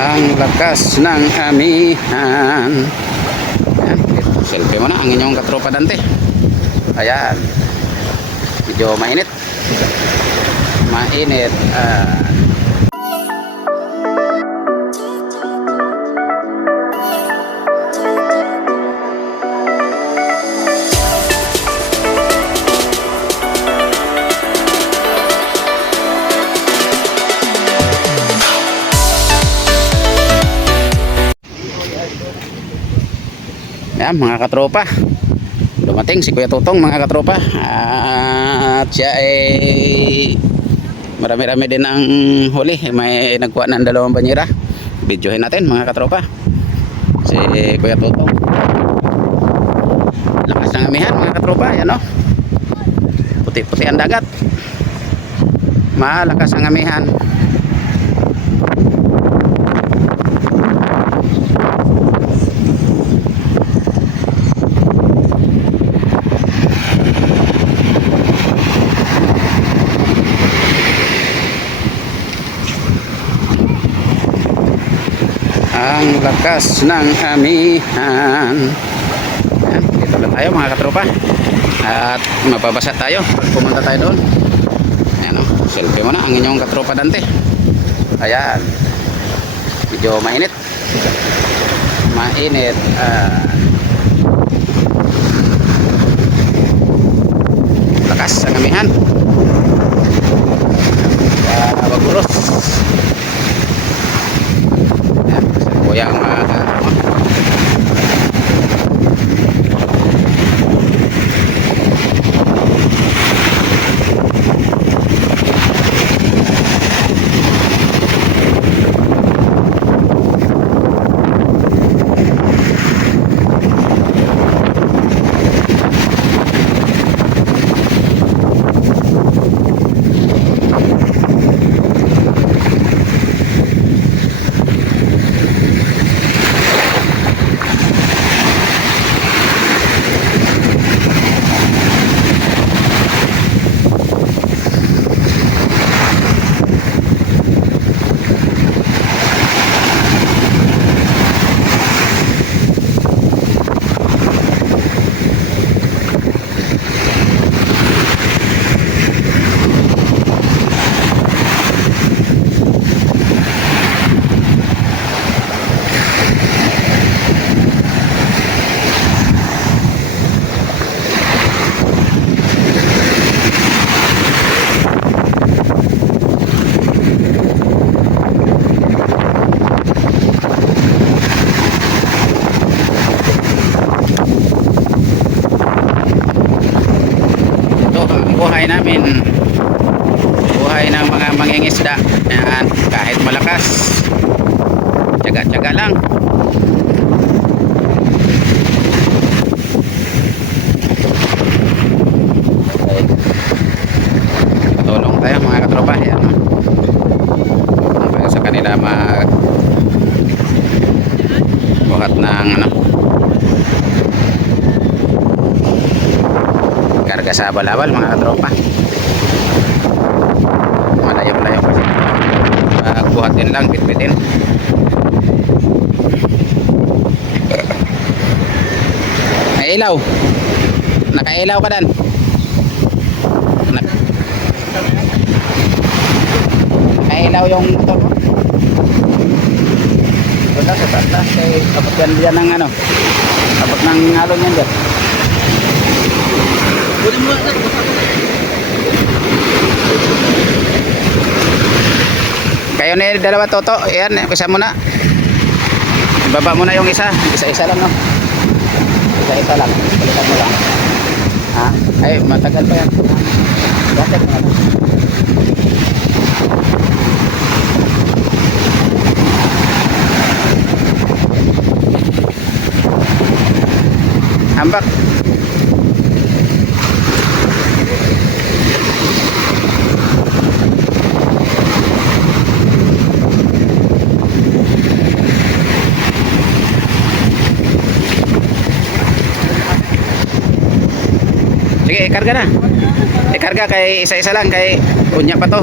Ang lakas ng amihan. Ayan, selfie mo na ang inyong katropa Dante. Ayan, medyo mainit. Mainit. Ayan mga katropa, dumating si Kuya Tutong mga katropa. At siya ay marami-rami din ang huli. May nagkuha ng 2 banyera. Videohin natin mga katropa si Kuya Tutong. Lakas ng amihan mga katropa. Ayan o, puti-puti ang dagat. Malakas ang amihan. Ang lakas ng amihan. Ayan, dito lang tayo mga katropa. At mababasa tayo pag pumunta tayo doon. Ayan o, selfie mo na ang inyong katropa Dante. Ayan, medyo mainit. Mainit. Lakas ang amihan. Baguros. Kuya ang buhay namin, buhay ng mga mangingisda. Yan, kahit malakas, tiyaga-tiyaga lang. Okay, patulong tayo mga katropa. Yan, sa kanila buhat ng karga sa balawal mga katropa. Malayo-layo kasi pagbuhatin lang, bitbitin. May ilaw, nakailaw ka dan. Nakailaw yung motor mo. Wala sa tatas kay abot yan ng abot ng alon yan dyan. Kayo na 2 toto. Ayan, isa muna. Baba mo na yung isa. Isa-isa lang, no? Isa-isa lang. Balikan mo lang. Ha? Ay, matagal pa yan. Bakit mo na? Hambak. Sige, ikarga na. Ikarga kay isa-isa lang kay unya pa to.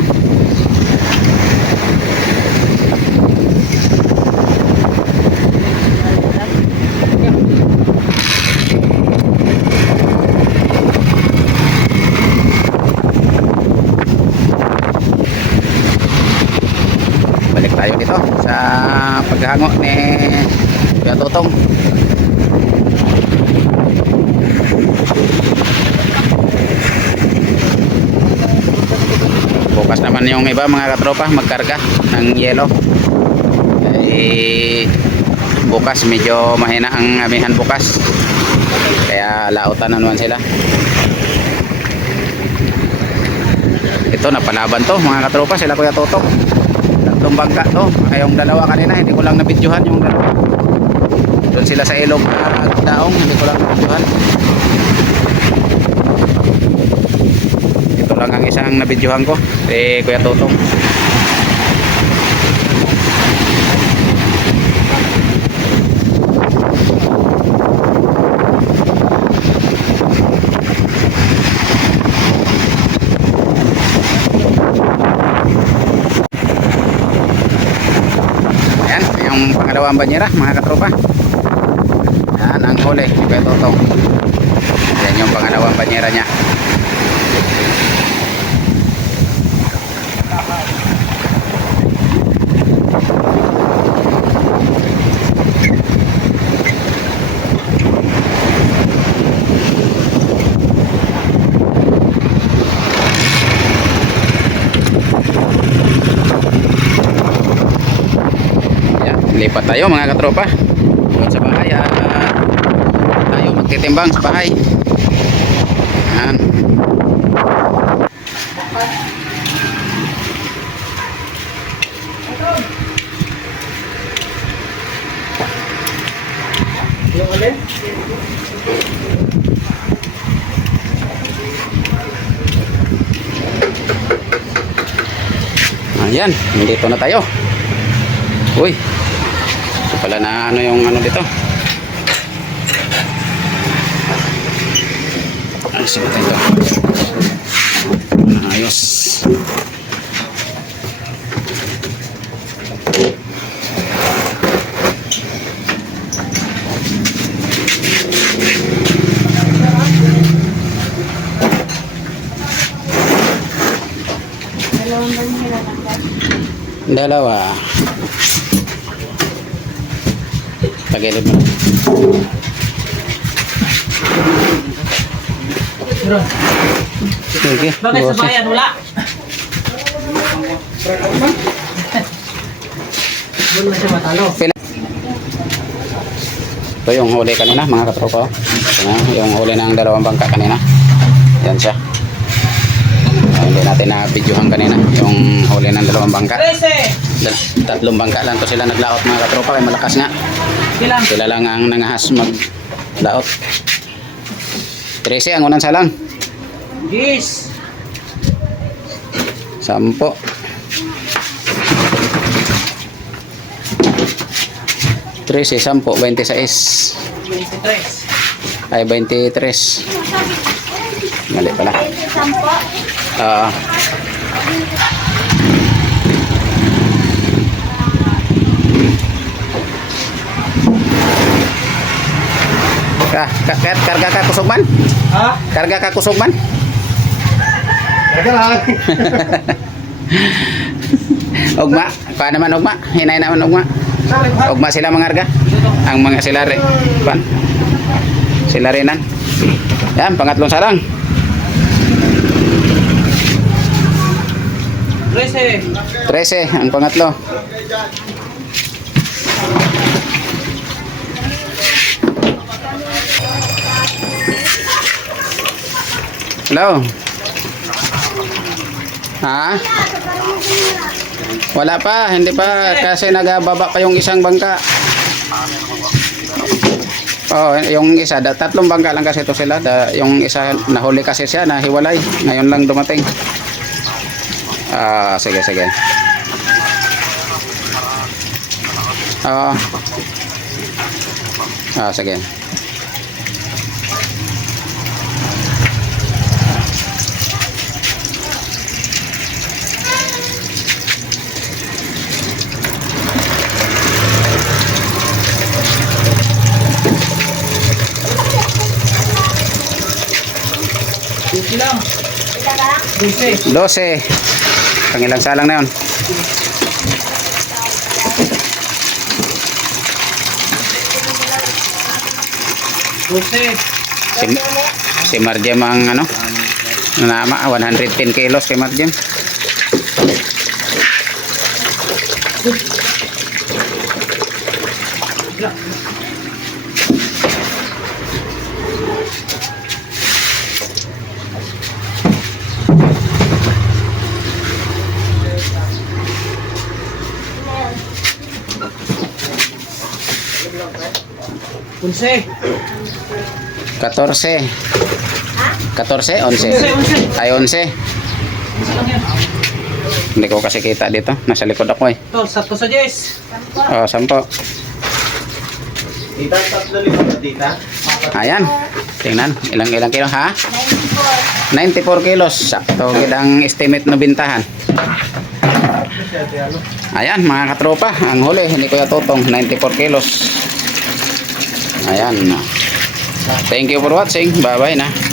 balik tayo dito sa paghango ni Kuya Totong. Bukas naman yung iba mga katropa magkarga ng yelo. Bukas medyo mahina ang amihan bukas, kaya lautan na naman sila. Ito napalaban to mga katropa, sila Kuya Totong. Tatlong bangka to, yung dalawa kanina hindi ko lang nabidyohan, yung dalawa doon sila sa ilog na daong, hindi ko lang nabidyohan. Ito lang ang isang nabidyohan ko, Kuya Totong. Ayan, yung pangalawang banyera mga katropa. Yan ang huli ni Kuya Totong. Yan yung pangalawang banyera niya. Lipat tayo mga katropa doon sa bahay at tayo magtitimbang sa bahay. Yan. Ayan, nandito na tayo. Uy, pala na ano yung ano dito. Ayos ba ito? Ayos. Dalawa. Tagilid mo. Sige. Bakit sa bayan wala? Doon na siya matalo. Ito yung huli kanina mga katropa. Yung huli ng dalawang bangka kanina. Yan siya. Hindi natin na-videohan kanina yung huli ng dalawang bangka. Tatlong bangka lang to sila naglaot mga katropa, kaya malakas nga. Sila lang ang nangahas maglaot. 13 ang unang salang. Yes. 10. 13, 10, 26. 23. Ay, 23. Mali pala. Karga ka kusog man? Ha? Karga ka kusog man? Karga lang. Ugma, pa naman ugma, hinay naman ugma. Ugma sila mangarga. Ang mga silare. Pan. Silarinan. Yan, pangatlong sarang. 13 ang pangatlo. Hello. Ha? Wala pa, hindi pa kasi nagababa pa yung isang bangka. Oh, yung isa, tatlong bangka lang kasi ito sila. Yung isa nahuli kasi siya, nahiwalay. Ngayon lang dumating. Sige, sige. Sige. Ilang? 12. Pangilang salang na yun? 12. Si, si Marjem ang ano, nama, 110 kilos kay Marjem. Unse. 14. 14, 11. Ay, 11. Unse lang yan. Hindi ko kasi kita dito. Nasa likod ako eh. Ito, sakto sa 10. Oh, 10. Tita, 3-5 tita. Ayan. Tingnan. Ilang kilo ha? 94 kilos. Sakto. Ang estimate na bintahan. Ayan mga katropa. Ang huli. Hindi ko yatutong. 94 kilos. Ayan. Thank you for watching. Bye bye na.